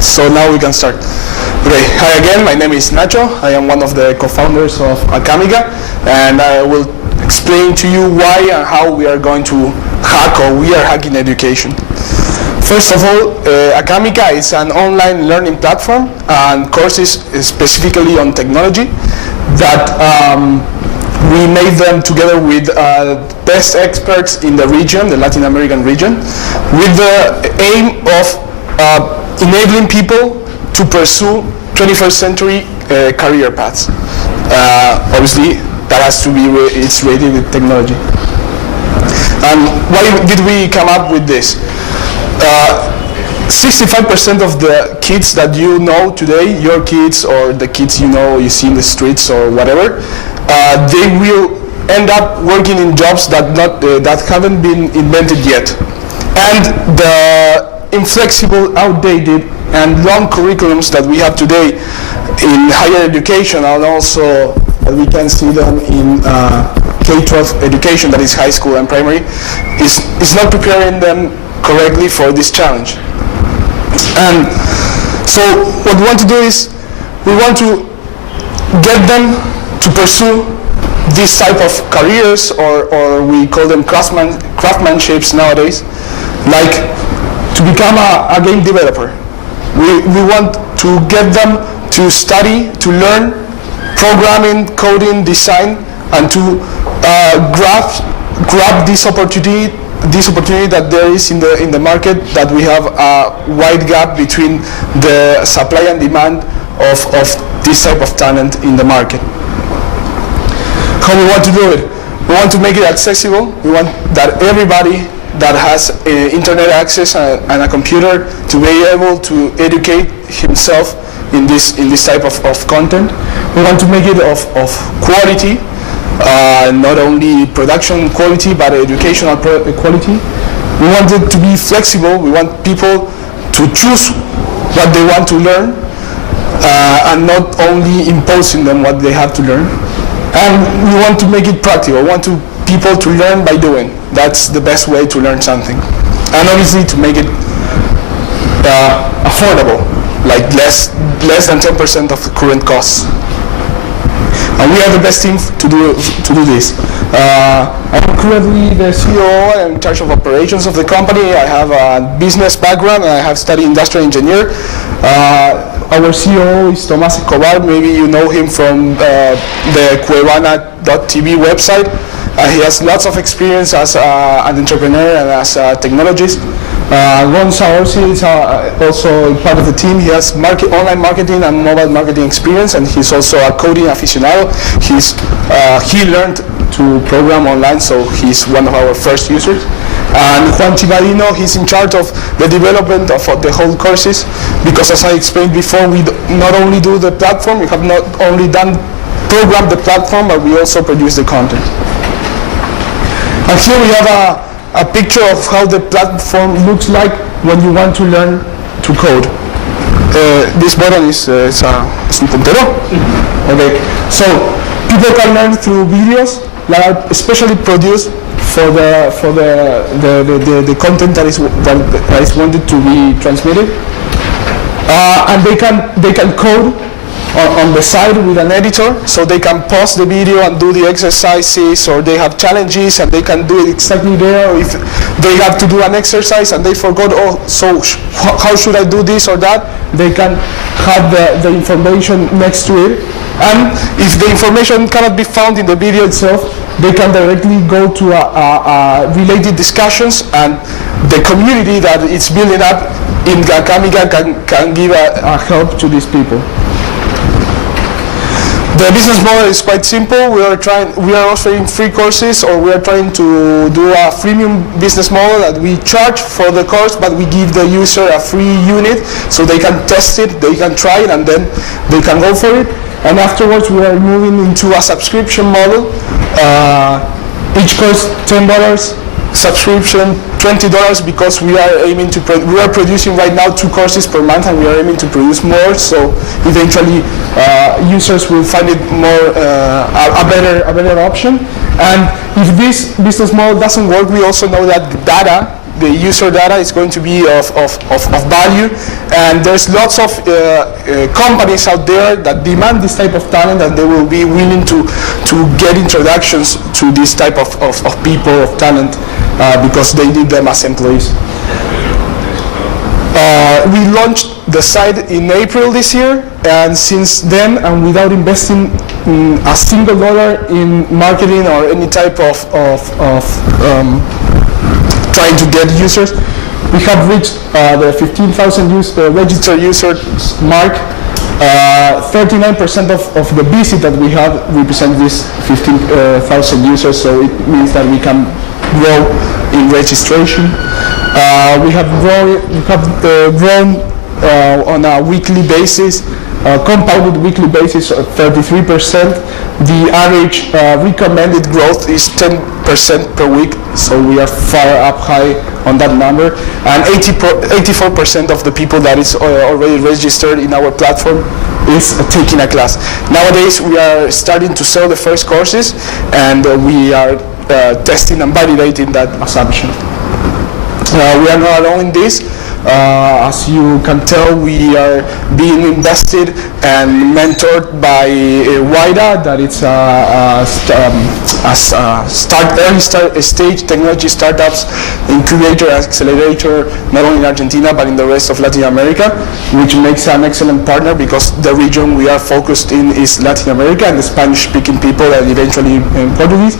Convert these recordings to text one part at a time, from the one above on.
So now we can start. Okay, hi again, my name is Nacho. I am one of the co-founders of Acamica, and I will explain to you why and how we are going to hack, or we are hacking education. First of all, Acamica is an online learning platform and courses specifically on technology that we made them together with best experts in the region, the Latin American region, with the aim of enabling people to pursue 21st century career paths. Obviously, that has to be it's related with technology. And why did we come up with this? 65% of the kids that you know today, your kids or the kids you know, you see in the streets or whatever, they will end up working in jobs that haven't been invented yet. And the inflexible, outdated, and long curriculums that we have today in higher education, and also we can see them in K-12 education, that is high school and primary, is not preparing them correctly for this challenge. And so what we want to do is we want to get them to pursue this type of careers, or we call them craftsmanships nowadays, like to become a game developer. We want to get them to study, to learn programming, coding, design, and to grab this opportunity that there is in the market, that we have a wide gap between the supply and demand of this type of talent in the market. How we want to do it? We want to make it accessible. We want that everybody that has internet access and a computer to be able to educate himself in this type of content. We want to make it of quality. Not only production quality, but educational quality. We want it to be flexible. We want people to choose what they want to learn, and not only imposing them what they have to learn. And we want to make it practical. We want people to learn by doing. That's the best way to learn something. And obviously to make it affordable, like less than 10% of the current costs. And we are the best team to do this. I'm currently the CEO. I'm in charge of operations of the company. I have a business background, and I have studied industrial engineer. Our CEO is Tomás Escobar. Maybe you know him from the Cuevana.tv website. He has lots of experience as an entrepreneur and as a technologist. Ron Saorsi is also part of the team. He has online marketing and mobile marketing experience, and he's also a coding aficionado. He learned to program online, so he's one of our first users. And Juan Chivadino, he's in charge of the development of the whole courses, because as I explained before, we not only do the platform, we have not only programmed the platform, but we also produce the content. And here we have a picture of how the platform looks like when you want to learn to code. This button is un puntero. Okay, so people can learn through videos that are especially produced for the content that is wanted to be transmitted, and they can code on the side with an editor, so they can pause the video and do the exercises, or they have challenges and they can do it exactly there. Or if they have to do an exercise and they forgot, how should I do this or that, they can have the information next to it. And if the information cannot be found in the video itself, they can directly go to related discussions, and the community that it's building up in Acamica can give a help to these people. The business model is quite simple. We are offering free courses, or we are trying to do a freemium business model that we charge for the course, but we give the user a free unit so they can test it, they can try it, and then they can go for it. And afterwards, we are moving into a subscription model. Each course $10, subscription $20, because we are aiming to we are producing right now 2 courses per month, and we are aiming to produce more. So eventually, users will find it more a better option. And if this business model doesn't work, we also know that the data the user data is going to be of value, and there's lots of companies out there that demand this type of talent, and they will be willing to get introductions to this type of people, of talent, because they need them as employees. We launched the site in April this year, and since then, and without investing a single dollar in marketing or any type of trying to get users, we have reached the 15,000 registered users mark. 39% of the visit that we have represent these 15,000 users, so it means that we can grow in registration. We have grown on a weekly basis, compounded weekly basis of 33%. The average recommended growth is 10% per week, so we are far up high on that number. And 84% of the people that is already registered in our platform is taking a class. Nowadays, we are starting to sell the first courses, and we are testing and validating that assumption. We are not alone in this. As you can tell, we are being invested and mentored by Wayra, that it's early stage technology startups incubator and accelerator, not only in Argentina but in the rest of Latin America, which makes an excellent partner because the region we are focused in is Latin America and the Spanish-speaking people, and eventually Portuguese.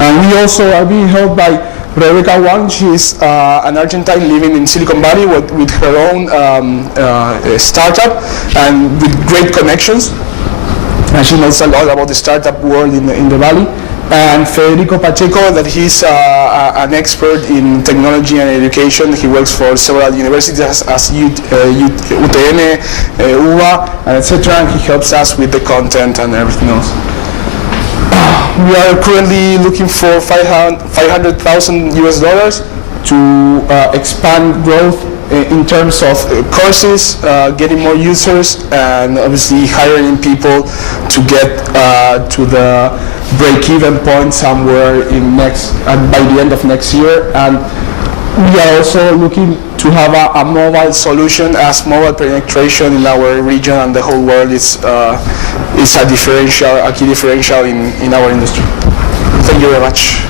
And we also are being helped by Rebecca Wang. She is an Argentine living in Silicon Valley with her own startup and with great connections. And she knows a lot about the startup world in the Valley. And Federico Pacheco, that he's an expert in technology and education. He works for several universities as UTN, UBA, and etc. And he helps us with the content and everything else. We are currently looking for $500,000 US to expand growth in terms of courses, getting more users, and obviously hiring people to get to the break-even point somewhere by the end of next year. And we are also looking to have a mobile solution, as mobile penetration in our region and the whole world is a key differential in our industry. Thank you very much.